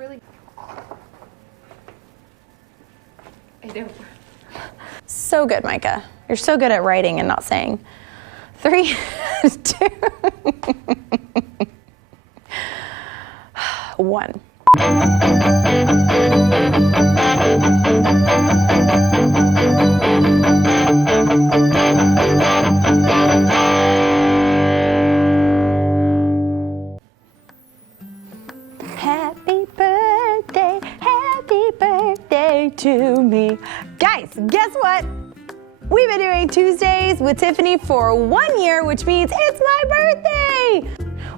really... I don't. So good, Micah. You're so good at writing and not saying. 3, 2, 1. Happy birthday to me. Guys, guess what? We've been doing Tuesdays with Tiffany for 1 year, which means it's my birthday.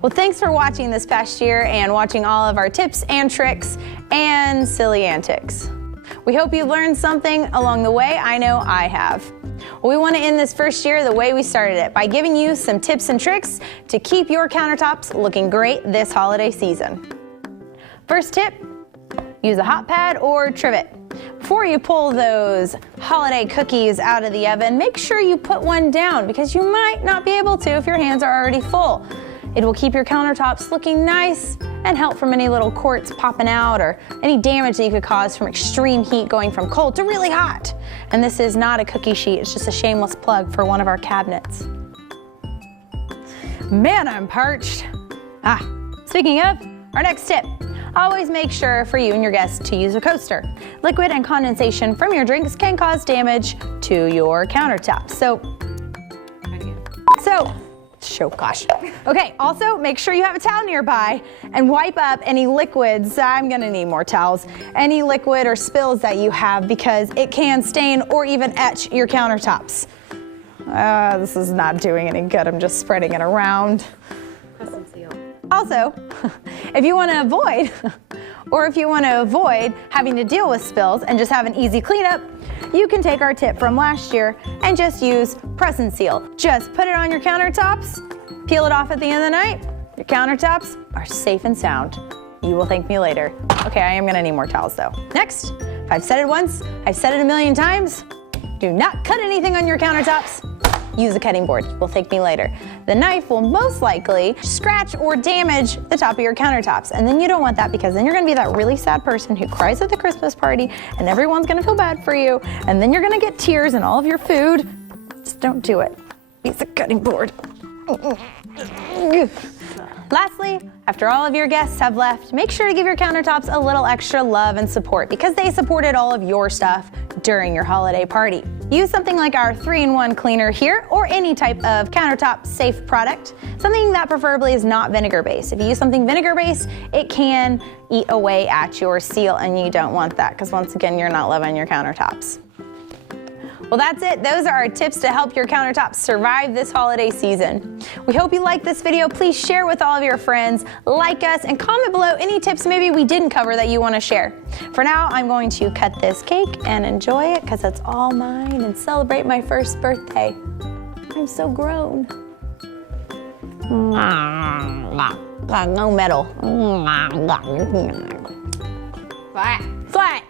Well, thanks for watching this past year and watching all of our tips and tricks and silly antics. We hope you've learned something along the way. I know I have. Well, we want to end this first year the way we started it, by giving you some tips and tricks to keep your countertops looking great this holiday season. First tip, use a hot pad or trivet. Before you pull those holiday cookies out of the oven, make sure you put one down because you might not be able to if your hands are already full. It will keep your countertops looking nice and help from any little quartz popping out or any damage that you could cause from extreme heat going from cold to really hot. And this is not a cookie sheet, it's just a shameless plug for one of our cabinets. Man, I'm parched. Speaking of, our next tip. Always make sure for you and your guests to use a coaster. Liquid and condensation from your drinks can cause damage to your countertops. Gosh. Okay, also make sure you have a towel nearby and wipe up any liquids. I'm gonna need more towels. Any liquid or spills that you have because it can stain or even etch your countertops. This is not doing any good. I'm just spreading it around. Press and seal. Also, if you want to avoid having to deal with spills and just have an easy cleanup, you can take our tip from last year and just use press and seal. Just put it on your countertops, peel it off at the end of the night. Your countertops are safe and sound. You will thank me later. Okay, I am gonna need more towels though. Next, if I've said it once, I've said it a million times, do not cut anything on your countertops. Use a cutting board. You'll thank me later. The knife will most likely scratch or damage the top of your countertops. And then you don't want that because then you're gonna be that really sad person who cries at the Christmas party and everyone's gonna feel bad for you. And then you're gonna get tears in all of your food. Just don't do it. Use a cutting board. Lastly, after all of your guests have left, make sure to give your countertops a little extra love and support because they supported all of your stuff during your holiday party. Use something like our 3-in-1 cleaner here or any type of countertop safe product, something that preferably is not vinegar based. If you use something vinegar based, it can eat away at your seal and you don't want that because once again, you're not loving your countertops. Well, that's it. Those are our tips to help your countertops survive this holiday season. We hope you liked this video. Please share with all of your friends, like us, and comment below any tips maybe we didn't cover that you want to share. For now, I'm going to cut this cake and enjoy it because it's all mine and celebrate my first birthday. I'm so grown. No metal. Flat.